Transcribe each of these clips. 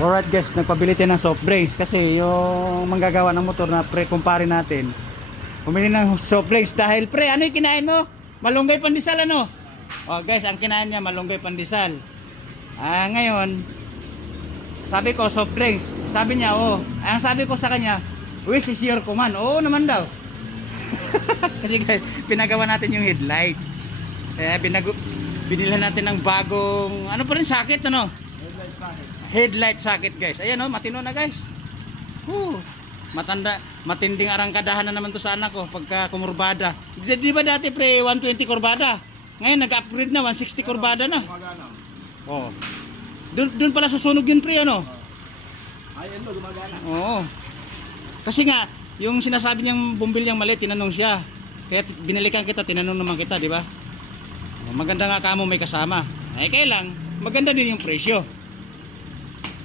Alright guys, nagpabili tayo ng soft drinks kasi yung manggagawa ng motor na pre-kumpare natin bumili ng soft drinks dahil pre, ano yung kinain mo? Malunggay pandesal ano? Oh guys, ang kinain niya malunggay pandesal. Ngayon sabi ko soft drinks, sabi niya oh, ang sabi ko sa kanya, which is your command? Oo naman daw. Kasi guys, pinagawa natin yung headlight. Kaya binilhan natin ng bagong ano pa rin sakit ano? Headlight socket guys. Ayan oh, matino na guys. Matinding arangkadahan na naman to sa anak ko pagka kumurbada. Di ba dati pre 120 kurbada? Ngayon nag-upgrade na 160 kurbada na. Oh. Doon pala susunog yun pre ano? Ayan mo, gumagana. Oo. Kasi nga yung sinasabi niyang bumbil niyang mali, tinanong siya. Kaya binalikan kita, tinanong naman kita, di ba? Maganda nga kamo may kasama. Kaya lang, maganda din yung presyo.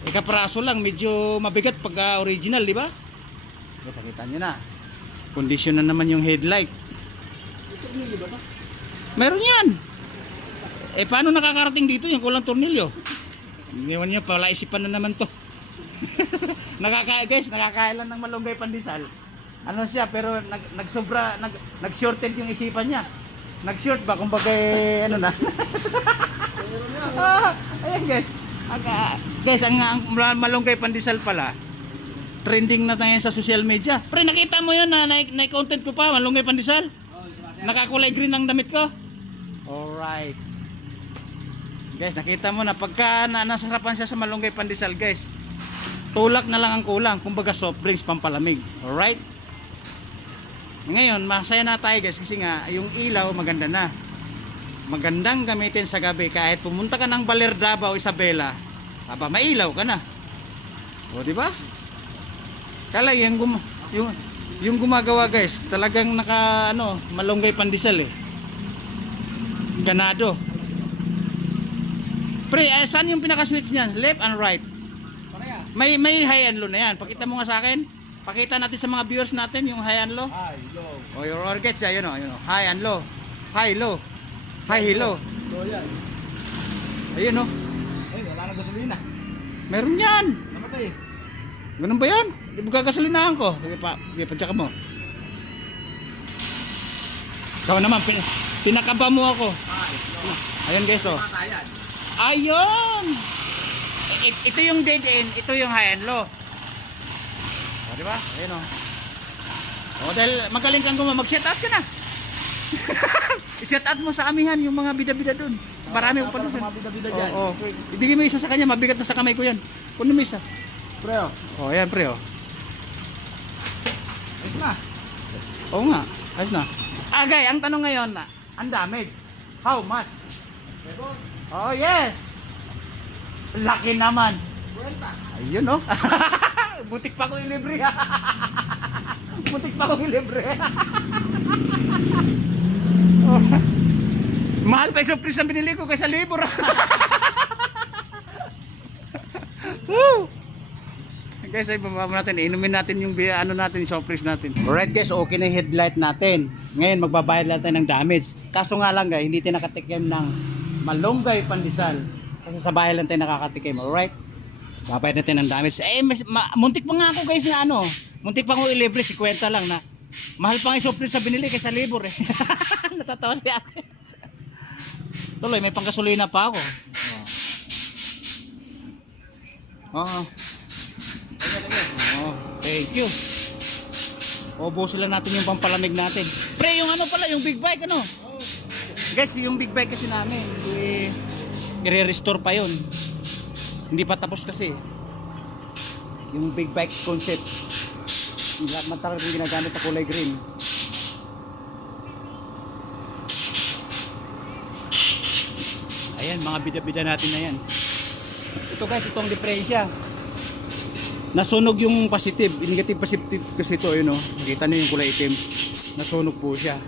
Kapraso lang, medyo mabigat pag original, di ba? Sakitan nyo na. Kondisyon na naman yung headlight. Tornilyo ba ito? Meron yan. Paano nakakarating dito yung kulang tornilyo? Iniwan nyo, pala isipan na naman to. Guys, nakakailan ng malunggay pandesal. Ano siya, pero nag-shorted yung isipan niya. Nag-short ba? Kumbaga, ano na. Ayan guys. Guys, ang malunggay pandesal pala trending na tayo sa social media. Pre, nakita mo yun na na-content ko pa, malunggay pandesal? Nakakulay green ang damit ko. Alright. Guys, nakita mo na pagka nasarapan siya sa malunggay pandesal guys, tulak na lang ang kulang, kumbaga soft drinks pampalamig. Alright. Ngayon, masaya na tayo guys kasi nga yung ilaw maganda na. Magandang gamitin sa gabi kahit pumunta ka ng Baler, Davao, Isabela, aba mailaw ka na. O di ba? Kala yung gumagawa guys, talagang naka malunggay pandesal eh. Ganado. Pre, saan yung pinaka-switch niyan? Left and right. Parehas. May high and low na yan. Pakita mo nga sa akin. Pakita natin sa mga viewers natin yung high and low. High, low. O your orgets, ayun o. High and low. High, low. High, low. Low yan. Ayun o. Ay, wala na gasolina. Meron yan. Namatay. Ganun ba yan? Di ba gagasolinahan ko? Sige pa mo. Ikaw naman, pinakaba mo ako. High, low. Ayun guys o. Matayan. Ayun! Ito yung dead end, ito yung high and low. O, di ba? Ayun o. O, dahil magaling kang mag-set out ka na. I-set out mo sa amihan yung mga bida-bida dun. Marami ko pa dun. Mga bida-bida dyan. Oo. Ibigay mo isa sa kanya, mabigat na sa kamay ko yan. Kunin mo isa. Preo. O, ayan pre o. Ayos na. Oo nga, ayos na. Agay, ang tanong ngayon na, ang damage. How much? Pero, Oh, yes! Laki naman. kwenta. Ayun oh. Butik pa ko ilibre. Butik pa ko ilibre. Oh. Mahal pa yung surprise na binili ko kaysa libur. Woo! Guys, ay baba natin. Inumin natin yung natin, yung surprise natin. Alright guys, okay na yung headlight natin. Ngayon magbabayad lang tayo ng damage. Kaso nga lang guys, hindi tayo nakatikim ng malunggay pandesal. Kasi sa bahay lang tayo nakakatikim. Alright? Babayad natin ng damage. Muntik pa nga ako guys na muntik pa ako ilibre, 50 lang na. Mahal pa nga yung surprise sa binili kaysa libur eh. Natatawa si ate. Tuloy, may panggasolina pa ako. Oo. Thank you. Ubusin lang natin yung pampalamig natin. Pre, yung pala, yung big bike Guys, yung big bike kasi namin, i-restore pa yun. Hindi pa tapos kasi. Yung big bike concept. Yung lahat man talaga yung ginagamit na kulay green. Ayan, mga bida-bida natin na yan. Ito guys, itong diferensya. Nasunog yung positive, negative positive kasi ito, yun o. Nakita niyo yung kulay itim. Nasunog po siya.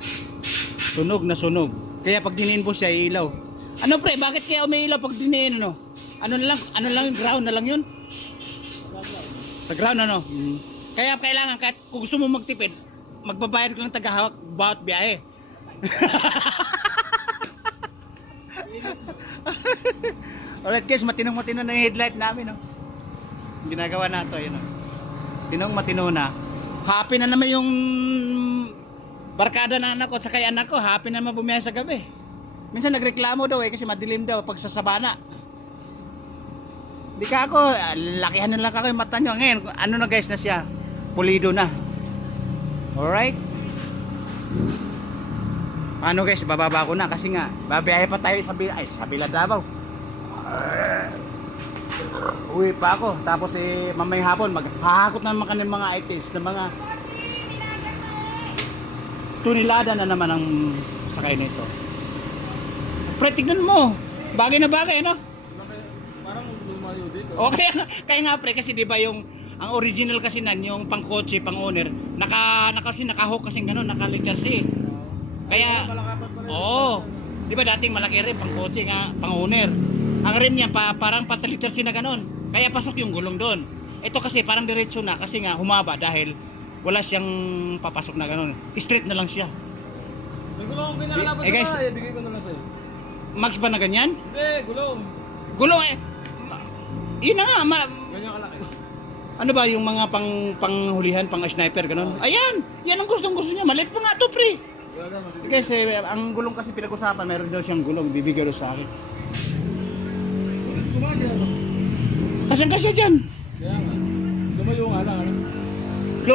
Sunog na sunog. Kaya pag diniin po siya, ilaw. Ano pre, bakit kaya umiilaw pag diniin Ano lang yung ground na lang yun? Sa ground Kaya kailangan, kahit kung gusto mo magtipid, magbabayad ko ng tagahawak bawat biyahe. Alright guys, matino na yung headlight namin ginagawa na to, yun o. Tinong matino na. Happy na naman yung barkada na anak ko at saka yung anak ko. Happy na naman bumiyahe sa gabi. Minsan nagreklamo daw kasi madilim daw pag sa sabana. Di ka ako, lakihan na lang ako yung mata nyo. Ngayon, ano na guys na siya? Pulido na. Alright? Paano guys, bababa ko na kasi nga, babiyahe pa tayo sa Bila Davao. Uwi pa ako, tapos mamayang hapon, maghahakot na naman kami mga items na mga tunilada na naman ang sakay na ito. Pre, tignan mo, bagay na bagay, no? Parang lumayo dito. Okay, kaya nga pre, kasi di ba yung ang original kasi nan, yung pang kotse, pang owner, nakahook kasi gano'n, naka-liter C. Kaya, Malakapat pa rin. oo, di ba dating malaki rin, pang kotse nga, pang owner. Ang rim niya, parang pataliter C na gano'n. Kaya pasok yung gulong doon. Ito kasi parang diretso na, kasi nga humaba dahil wala siyang papasok na gano'n. Straight na lang siya. May gulong akong kinakalapat Eh, guys. sa bahay. Bigay ko na lang sa'yo. Max ba na ganyan? Hindi, gulong. Gulong yun na nga, Ganyan kalaki. ano ba yung mga panghulihan, pang sniper, gano'n? Ayan, yan ang gustong gusto niya. Maliit pa nga to, pre. Wala na, matitigil. Kasi ang gulong kasi pinag-usapan, meron daw siyang gulong, bibigay daw sa akin. Let's kumasya, ano? Kasang-kasya dyan. Kaya nga. Lumayo nga lang, ano?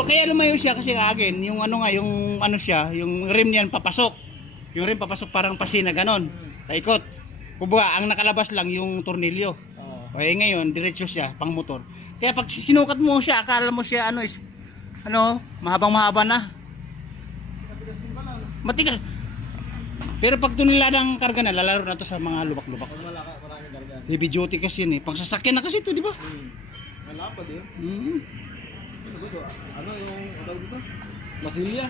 Kaya lumayo siya kasi nga again, yung ano nga, yung ano siya, yung rim niyan papasok. Yung rim papasok parang pasina, gano'n. Paikot. Kubaga, ang nakalabas lang yung tornilyo. Oo. O ngayon, diretso siya, pang motor. Kaya pag sinukat mo siya, akala mo siya mahabang-mahaba na. Matigas din pala, ano? Matigas. Pero pag tuniladang karga na, lalaro na to sa mga lubak-lubak. Pag maraming karga. Heavy duty kasi yun eh. Pang sasakyan na kasi ito, di ba? Malapad eh. Mm. Ano ba ito? Ano yung, ano dito? Masilya.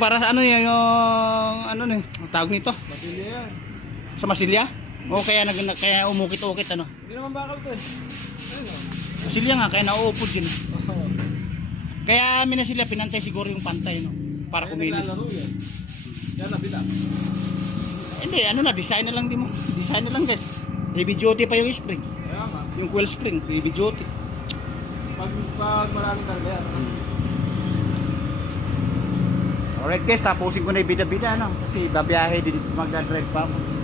Para sa ano yung ano na, ang tawag nito? Masilya yan. Sa Masilya? O kaya kaya umukit-ukit ano. Hindi naman bakal to eh. Ayun o. Masilya nga kaya nauupod yun. Oo. Kaya Minasilya pinantay siguro yung pantay no para kuminis. Naglalaro yan. Yan nabila. Hindi, ano na design na lang din mo. Design na lang guys. Heavy duty pa yung spring. Kaya nga. Yung coil spring, heavy duty. Pag maraming karga yan. Alright guys, tapusin ko na yung bida-bida no kasi babiyahe din magdadrive pa ako.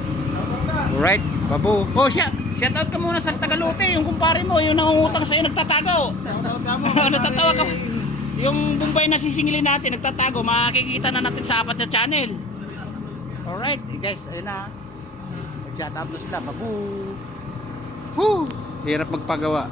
Alright, babu. Oh, shout out ka muna sa Tagalote, yung kumpare mo, yung nangungutang sa'yo, nagtatago. Shoutout ka mo. Natatawa ka. Yung Bombay na sisingilin natin, nagtatago, makikita na natin sa apat na channel. Alright, guys, ayun na. Shout out na sila, babu. Woo! Hirap magpagawa.